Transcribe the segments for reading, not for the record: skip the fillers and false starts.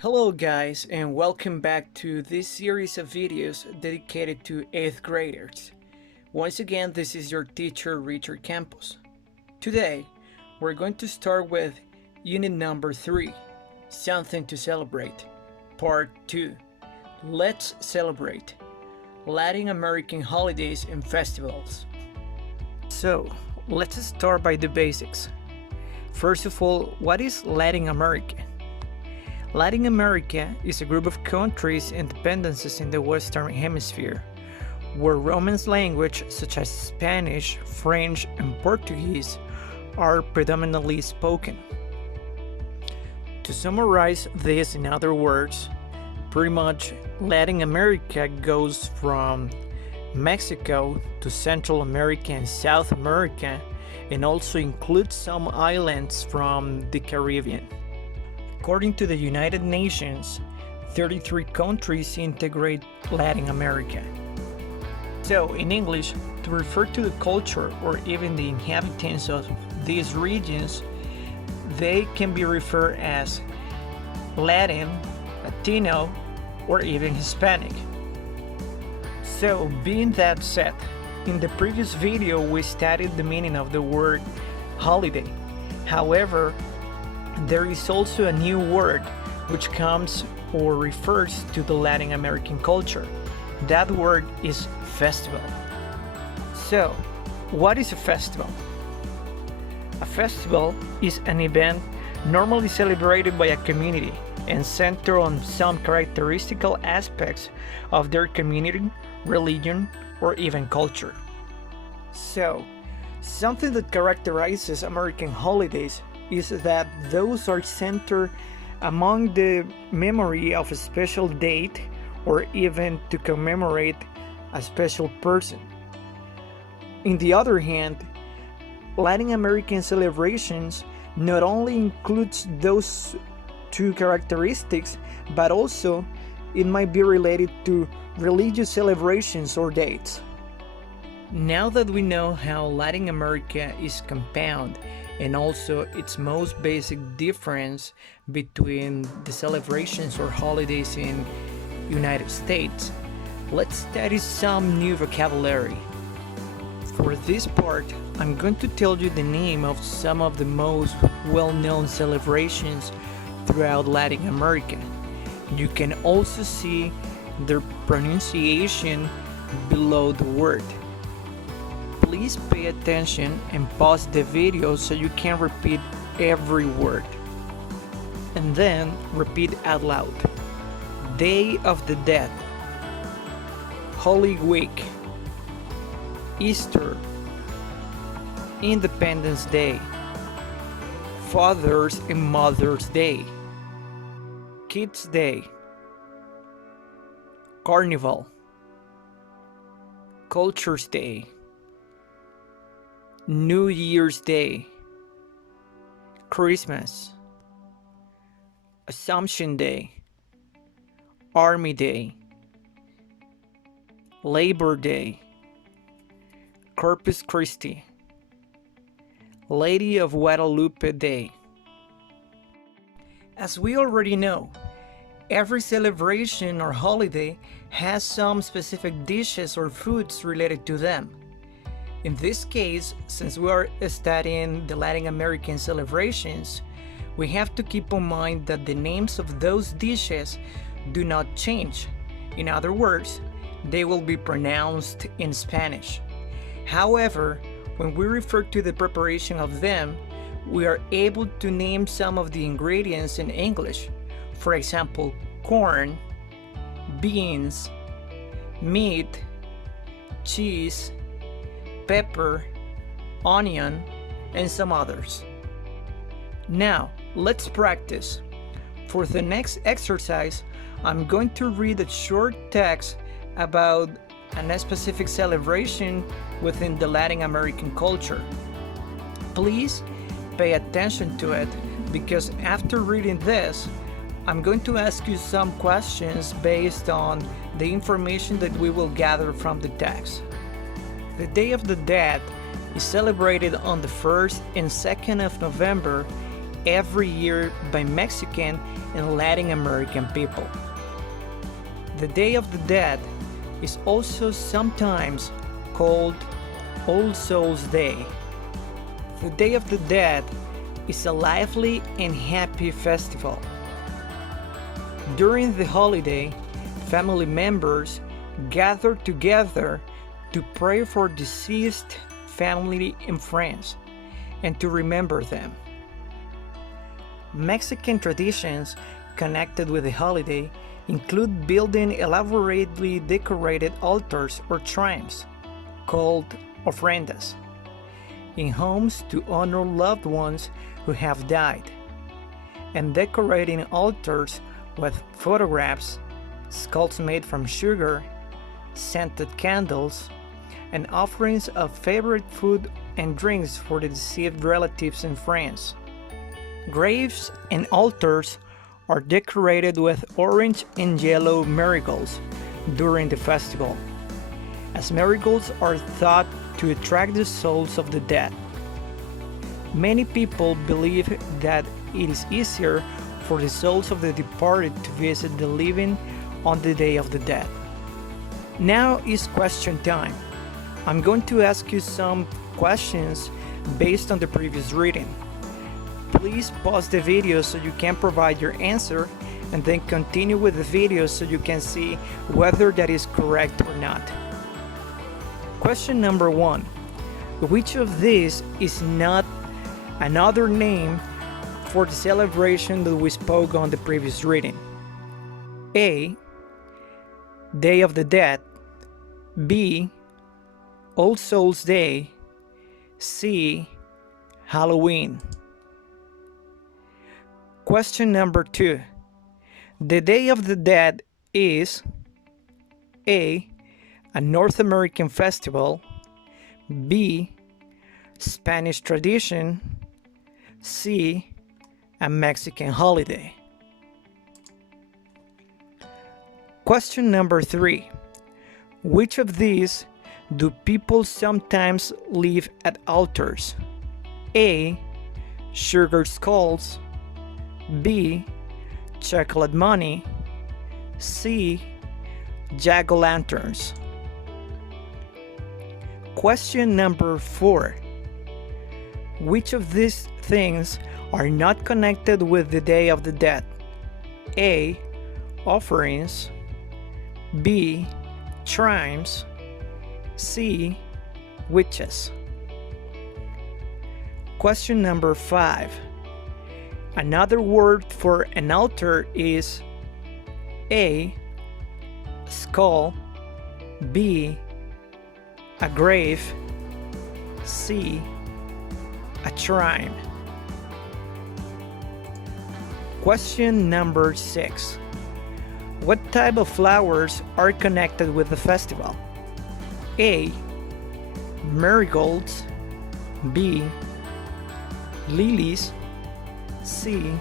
Hello guys, and welcome back to this series of videos dedicated to 8th graders. Once again, this is your teacher Richard Campos. Today, we're going to start with unit number 3, Something to Celebrate, Part 2. Let's celebrate Latin American holidays and festivals. So, let's start by the basics. First of all, what is Latin America? Latin America is a group of countries and dependencies in the Western Hemisphere, where Romance language such as Spanish, French, and Portuguese are predominantly spoken. To summarize this in other words, pretty much Latin America goes from Mexico to Central America and South America, and also includes some islands from the Caribbean. According to the United Nations, 33 countries integrate Latin America. So, in English, to refer to the culture or even the inhabitants of these regions, they can be referred as Latin, Latino, or even Hispanic. So, being that said, in the previous video we studied the meaning of the word holiday. However, there is also a new word which comes or refers to the Latin American culture. That word is festival. So, what is a festival? A festival is an event normally celebrated by a community and centered on some characteristical aspects of their community, religion, or even culture. So, something that characterizes American holidays is that those are centered among the memory of a special date or even to commemorate a special person. On the other hand, Latin American celebrations not only includes those two characteristics, but also it might be related to religious celebrations or dates. Now that we know how Latin America is compound and also its most basic difference between the celebrations or holidays in United States, let's study some new vocabulary. For this part, I'm going to tell you the name of some of the most well-known celebrations throughout Latin America. You can also see their pronunciation below the word. Please pay attention and pause the video so you can repeat every word. And then repeat out loud. Day of the Dead, Holy Week, Easter, Independence Day, Father's and Mother's Day, Kids Day, Carnival, Cultures Day, New Year's Day, Christmas, Assumption Day, Army Day, Labor Day, Corpus Christi, Lady of Guadalupe Day. As we already know, every celebration or holiday has some specific dishes or foods related to them. In this case, since we are studying the Latin American celebrations, we have to keep in mind that the names of those dishes do not change. In other words, they will be pronounced in Spanish. However, when we refer to the preparation of them, we are able to name some of the ingredients in English. For example, corn, beans, meat, cheese, pepper, onion, and some others. Now, let's practice. For the next exercise, I'm going to read a short text about a specific celebration within the Latin American culture. Please pay attention to it, because after reading this, I'm going to ask you some questions based on the information that we will gather from the text. The Day of the Dead is celebrated on the 1st and 2nd of November every year by Mexican and Latin American people. The Day of the Dead is also sometimes called All Souls Day. The Day of the Dead is a lively and happy festival. During the holiday, family members gather together to pray for deceased family and friends and to remember them. Mexican traditions connected with the holiday include building elaborately decorated altars or shrines, called ofrendas, in homes to honor loved ones who have died, and decorating altars with photographs, skulls made from sugar, scented candles, and offerings of favorite food and drinks for the deceased relatives and friends. Graves and altars are decorated with orange and yellow marigolds during the festival, as marigolds are thought to attract the souls of the dead. Many people believe that it is easier for the souls of the departed to visit the living on the Day of the Dead. Now is question time. I'm going to ask you some questions based on the previous reading. Please pause the video so you can provide your answer and then continue with the video so you can see whether that is correct or not. Question number 1. Which of these is not another name for the celebration that we spoke on the previous reading? A. Day of the Dead. B. All Souls Day. C. Halloween. Question number 2. The Day of the Dead is A. a North American festival, B. Spanish tradition, C. a Mexican holiday. Question number 3. Which of these do people sometimes leave at altars? A. Sugar skulls, B. Chocolate money, C. jack-o'-lanterns. Question number 4. Which of these things are not connected with the Day of the Dead? A. Offerings, B. Shrines, C. Witches. Question number 5. Another word for an altar is A. skull, B. a grave, C. a shrine. Question number 6. What type of flowers are connected with the festival? A. marigolds, B. lilies, C.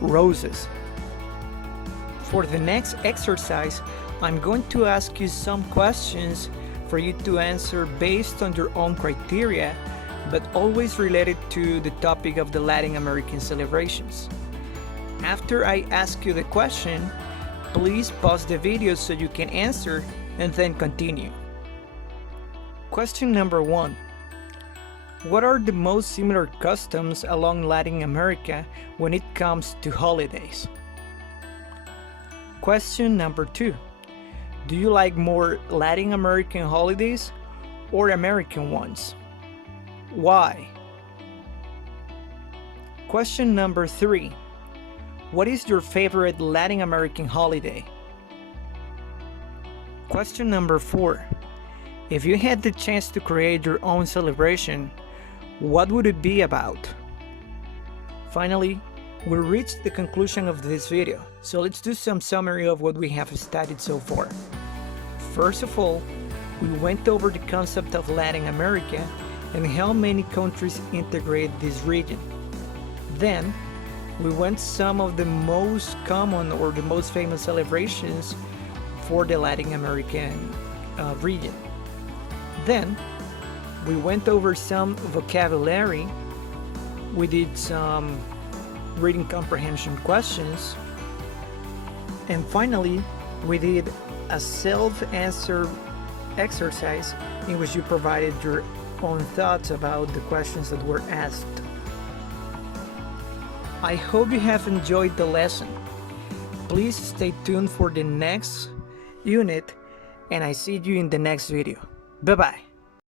roses. For the next exercise, I'm going to ask you some questions for you to answer based on your own criteria, but always related to the topic of the Latin American celebrations. After I ask you the question, please pause the video so you can answer and then continue. Question number 1. What are the most similar customs along Latin America when it comes to holidays? Question number 2. Do you like more Latin American holidays or American ones? Why? Question number 3. What is your favorite Latin American holiday? Question number 4. If you had the chance to create your own celebration, what would it be about? Finally, we reached the conclusion of this video, so let's do some summary of what we have studied so far. First of all, we went over the concept of Latin America and how many countries integrate this region. Then, we went some of the most common or the most famous celebrations for the Latin American region. Then, we went over some vocabulary. We did some reading comprehension questions. And finally, we did a self-answer exercise in which you provided your own thoughts about the questions that were asked. I hope you have enjoyed the lesson. Please stay tuned for the next unit, and I see you in the next video. Bye bye.